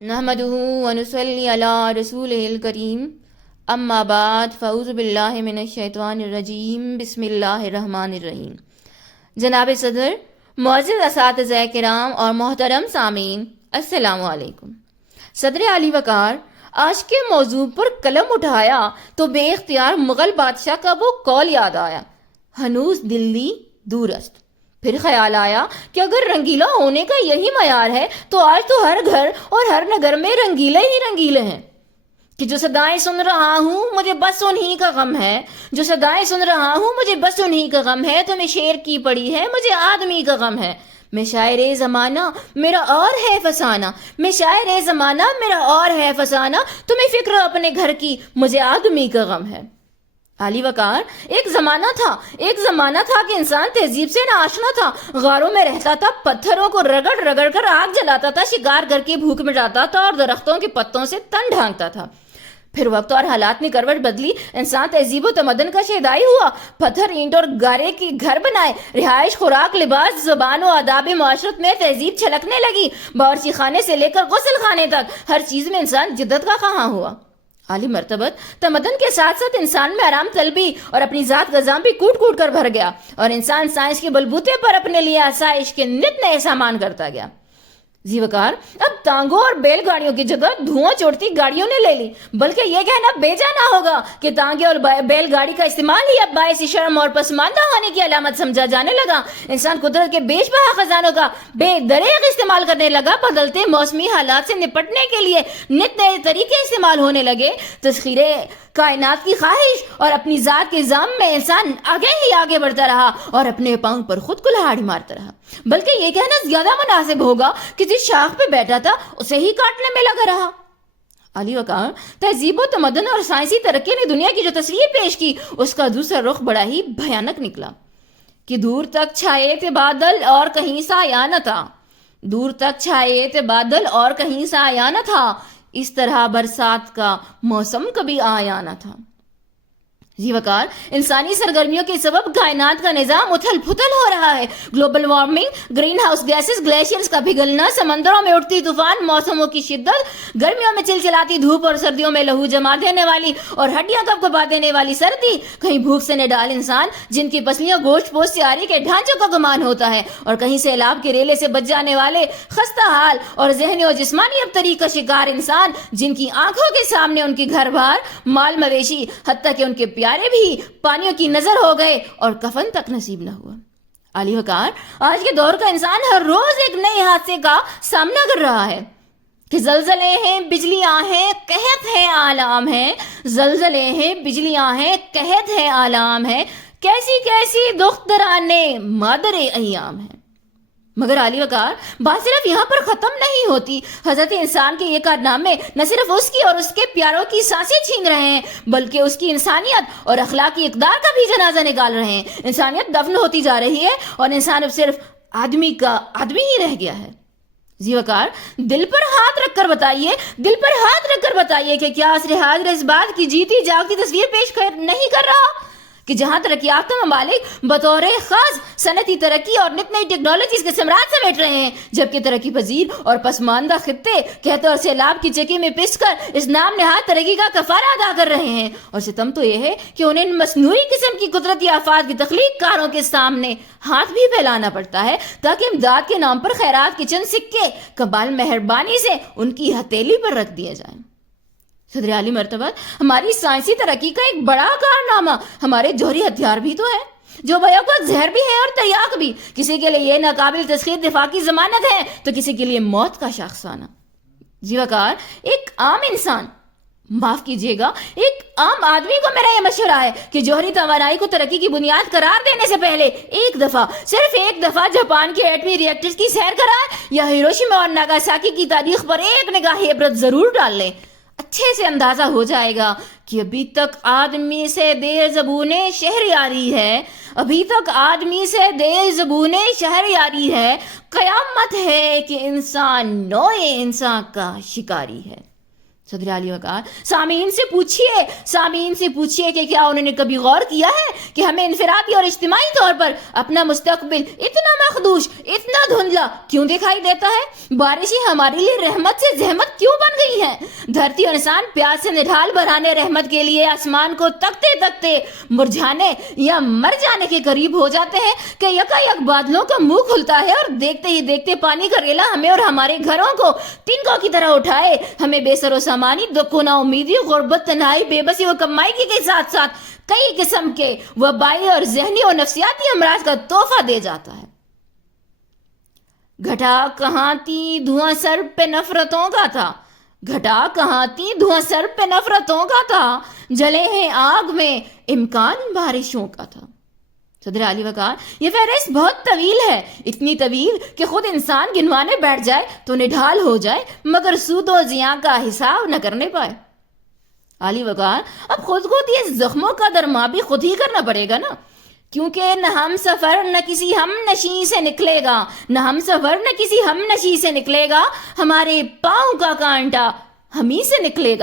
نحمدہ ونصلی علی رسولہ الکریم اما بعد فاعوذ باللہ من الشیطان الرجیم بسم اللہ الرحمن الرحیم۔ جناب صدر، معزز اساتذہ کرام اور محترم سامعین، السلام علیکم۔ صدر علی وقار آج کے موضوع پر قلم اٹھایا تو بے اختیار مغل بادشاہ کا وہ قول یاد آیا، ہنوز دلی دور است۔ پھر خیال آیا کہ اگر رنگیلا ہونے کا یہی معیار ہے تو آج تو ہر گھر اور ہر نگر میں رنگیلے ہی رنگیلے ہیں، کہ جو صدائیں سن رہا ہوں مجھے بس انہی کا غم ہے، جو صدائیں سن رہا ہوں مجھے بس انہی کا غم ہے، تمہیں شیر کی پڑی ہے مجھے آدمی کا غم ہے۔ میں شاعر زمانہ میرا اور ہے فسانہ، میں شاعر زمانہ میرا اور ہے فسانہ، تمہیں فکر اپنے گھر کی مجھے آدمی کا غم ہے۔ علی وقار ایک زمانہ تھا کہ انسان تہذیب سے ناآشنا تھا، غاروں میں رہتا تھا، پتھروں کو رگڑ رگڑ کر آگ جلاتا تھا، شکار کر کے بھوک مٹاتا تھا اور درختوں کے پتوں سے تن ڈھانکتا تھا۔ پھر وقت اور حالات میں کروٹ بدلی، انسان تہذیب و تمدن کا شیدائی ہوا، پتھر اینٹ اور گارے کے گھر بنائے، رہائش خوراک لباس زبان و آداب معاشرت میں تہذیب چھلکنے لگی، باورچی خانے سے لے کر غسل خانے تک ہر چیز میں انسان جدت کا خواہاں ہوا۔ عالی مرتبت تمدن کے ساتھ ساتھ انسان میں آرام طلبی اور اپنی ذات کا ذام بھی کوٹ کوٹ کر بھر گیا، اور انسان سائنس کے بلبوتے پر اپنے لیے آسائش کے نت نئے سامان کرتا گیا۔ جی وقار اب تانگوں اور بیل گاڑیوں کی جگہ دھواں چھوڑتی گاڑیوں نے لے لی، بلکہ یہ کہنا بیجا نہ ہوگا کہ تانگے اور بیل گاڑی کا استعمال ہی اب باعث شرم اور پسماندہ ہونے کی علامت سمجھا جانے لگا۔ انسان قدرت کے بیش بہا خزانوں کا بے دریغ استعمال کرنے لگا، بدلتے موسمی حالات سے نپٹنے کے لیے نت نئے طریقے استعمال ہونے لگے۔ تسخیر کائنات کی خواہش اور اپنی ذات کے ذام میں انسان آگے ہی آگے بڑھتا رہا اور اپنے پاؤں پر خود کلہاڑی مارتا رہا، بلکہ یہ کہنا زیادہ مناسب ہوگا کہ جس شاخ پہ بیٹھا تھا اسے ہی کاٹنے میں لگا رہا۔ علی وقار تہذیب و تمدن اور سائنسی ترقی نے دنیا کی جو تصویر پیش کی، اس کا دوسرا رخ بڑا ہی بھیانک نکلا، کہ دور تک چھائے تھے بادل اور کہیں سایہ نہ تھا، دور تک چھائے تھے بادل اور کہیں سایہ نہ تھا، اس طرح برسات کا موسم کبھی آیا نہ تھا۔ جی وقار انسانی سرگرمیوں کے سبب کائنات کا نظام اتھل پھتل ہو رہا ہے۔ Global warming, green house gases, glaciers کا پگھلنا، سمندروں میں اٹھتی طوفان، موسموں کی شدت، گرمیوں میں چلچلاتی دھوپ اور سردیوں میں لہو جما دینے والی اور ہڈیاں کپکپا دینے والی سردی، کہیں بھوک سے نڈال انسان جن کی پسلیوں گوشت پوست سیاری کے ڈھانچوں کا گمان ہوتا ہے، اور کہیں سیلاب کے ریلے سے بچ جانے والے خستہ حال اور ذہنی و جسمانی ابتری کا شکار انسان جن کی آنکھوں کے سامنے ان کے گھر بار، مال مویشی، حتیٰ کہ ان کے پیارے بھی پانیوں کی نظر ہو گئے اور کفن تک نصیب نہ ہوا۔ علی وقار آج کے دور کا انسان ہر روز ایک نئے حادثے کا سامنا کر رہا ہے، کہ زلزلے ہیں، بجلیاں ہیں، قحط ہے، آلام ہے، زلزلے ہیں، بجلیاں ہیں، قحط ہے، آلام ہے، کیسی کیسی دخترانے مادر ایام ہے۔ مگر علی وقار بات صرف یہاں پر ختم نہیں ہوتی۔ حضرت انسان کے یہ کارنامے نہ صرف اس کی اور اس کے پیاروں کی سانسیں چھین رہے ہیں، بلکہ اس کی انسانیت اور اخلاقی اقدار کا بھی جنازہ نکال رہے ہیں۔ انسانیت دفن ہوتی جا رہی ہے اور انسان اب صرف آدمی کا آدمی ہی رہ گیا ہے۔ جی وقار دل پر ہاتھ رکھ کر بتائیے کہ کیا عصر حاضر اس بات کی جیتی جاگتی تصویر پیش نہیں کر رہا کہ جہاں ترقی یافتہ ممالک بطور خاص صنعتی ترقی اور نت نئی ٹیکنالوجیز کے ثمرات سمیٹ رہے ہیں، جبکہ ترقی پذیر اور پسماندہ خطے قحط اور سیلاب کی چکی میں پس کر اس نام نہاد ترقی کا کفارہ ادا کر رہے ہیں۔ اور ستم تو یہ ہے کہ انہیں مصنوعی قسم کی قدرتی آفات کی تخلیق کاروں کے سامنے ہاتھ بھی پھیلانا پڑتا ہے، تاکہ امداد کے نام پر خیرات کے چند سکے قبال مہربانی سے ان کی ہتھیلی پر رکھ دیے جائیں۔ صدر عالی مرتبت ہماری سائنسی ترقی کا ایک بڑا کارنامہ ہمارے جوہری ہتھیار بھی تو ہے، جو بیک وقت زہر بھی ہے اور تریاق بھی۔ کسی کے لیے یہ ناقابل تسخیر دفاع کی ضمانت ہے تو کسی کے لیے موت کا شاخسانہ۔ جی وقار ایک عام انسان، معاف کیجیے گا، ایک عام آدمی کو میرا یہ مشورہ ہے کہ جوہری توانائی کو ترقی کی بنیاد قرار دینے سے پہلے صرف ایک دفعہ جاپان کے ایٹمی ری ایکٹرز کی سیر کرائے یا ہیروشیما اور ناگاساکی کی تاریخ پر ایک نگاہ عبرت ضرور ڈال لیں۔ اچھے سے اندازہ ہو جائے گا کہ ابھی تک آدمی سے دیر زبونِ شہریاری ہے، ابھی تک آدمی سے دیر زبونِ شہریاری ہے، قیامت ہے کہ انسان نوع انسان کا شکاری ہے۔ صدر علی وقار سامعین سے پوچھئے کہ کیا انہوں نے کبھی غور کیا ہے کہ ہمیں انفرادی اور اجتماعی طور پر اپنا مستقبل اتنا مخدوش، اتنا دھندلا کیوں دکھائی دیتا ہے؟ بارشیں ہمارے لیے رحمت سے زحمت کیوں بن گئی ہیں؟ دھرتی اور انسان پیاس سے نڈھال بھرانے رحمت کے لیے آسمان کو تکتے تکتے مرجھانے یا مر جانے کے قریب ہو جاتے ہیں کہ یکا یک بادلوں کا منہ کھلتا ہے اور دیکھتے ہی دیکھتے پانی کا ریلا ہمیں اور ہمارے گھروں کو تنکوں کی طرح اٹھائے، ہمیں بے سر و سامانی، دکھ و نا امیدی، غربت، تنہائی، بے بسی و کمائی کے ساتھ ساتھ کئی قسم کے وبائی اور ذہنی اور نفسیاتی امراض کا تحفہ دے جاتا ہے۔ گھٹا کہاں تھی دھواں سر پہ نفرتوں کا تھا، گھٹا کہاں تھی دھواں سر پہ نفرتوں کا تھا، جلے ہیں آگ میں امکان بارشوں کا تھا۔ صدر علی وقار یہ فہرست بہت طویل ہے، اتنی طویل کہ خود انسان گنوانے بیٹھ جائے تو نڈھال ہو جائے مگر سود و زیاں کا حساب نہ کرنے پائے۔ علی وقار اب خود یہ زخموں کا درما بھی خود ہی کرنا پڑے گا نا، کیونکہ نہ ہم سفر نہ کسی ہم نشیں سے نکلے گا، نہ ہم سفر نہ کسی ہم نشیں سے نکلے گا، ہمارے پاؤں کا کانٹا ہم ہی سے نکلے گا۔